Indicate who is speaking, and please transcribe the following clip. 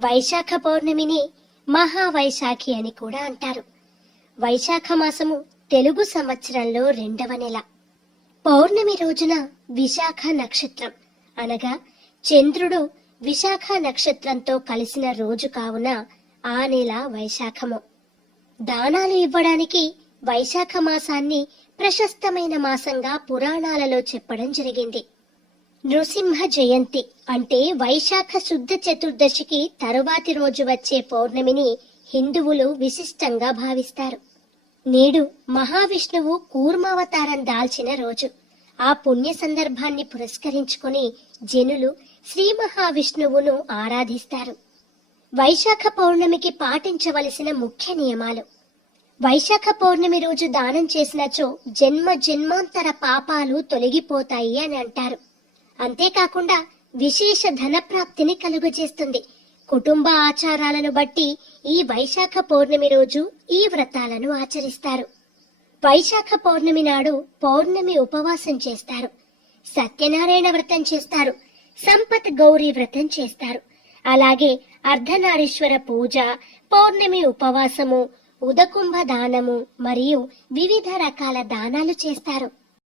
Speaker 1: వైశాఖ పౌర్ణమిని మహావైశాఖి అని కూడా అంటారు. వైశాఖ మాసము తెలుగు సంవత్సరంలో రెండవ నెల. పౌర్ణమి రోజున విశాఖ నక్షత్రం అనగా చంద్రుడు విశాఖ నక్షత్రంతో కలిసిన రోజు కావున ఆ నెల వైశాఖము. దానాలు ఇవ్వడానికి వైశాఖ మాసాన్ని ప్రశస్తమైన మాసంగా పురాణాలలో చెప్పడం జరిగింది. నృసింహ జయంతి అంటే వైశాఖ శుద్ధ చతుర్దశికి తరువాతి రోజు వచ్చే పౌర్ణమిని హిందువులు విశిష్టంగా భావిస్తారు. నేడు మహావిష్ణువు కూర్మావతారం దాల్చిన రోజు. ఆ పుణ్య సందర్భాన్ని పురస్కరించుకుని జనులు శ్రీ మహావిష్ణువును ఆరాధిస్తారు. వైశాఖ పౌర్ణమికి పాటించవలసిన ముఖ్య నియమాలు. వైశాఖ పౌర్ణమి రోజు దానం చేసినచో జన్మ జన్మాంతర పాపాలు తొలగిపోతాయి అని అంటారు. అంతేకాకుండా విశేష ధనప్రాప్తిని కలుగజేస్తుంది. కుటుంబ ఆచారాలను బట్టి ఈ వైశాఖ పౌర్ణమి రోజు ఈ వ్రతాలను ఆచరిస్తారు. వైశాఖ పౌర్ణమి నాడు పౌర్ణమి ఉపవాసం చేస్తారు. సత్యనారాయణ వ్రతం చేస్తారు. సంపత్ గౌరీ వ్రతం చేస్తారు. అలాగే అర్ధనారీశ్వర పూజ పౌర్ణమి ఉపవాసము ఉదకుంభ దానము మరియు వివిధ రకాల దానాలు చేస్తారు.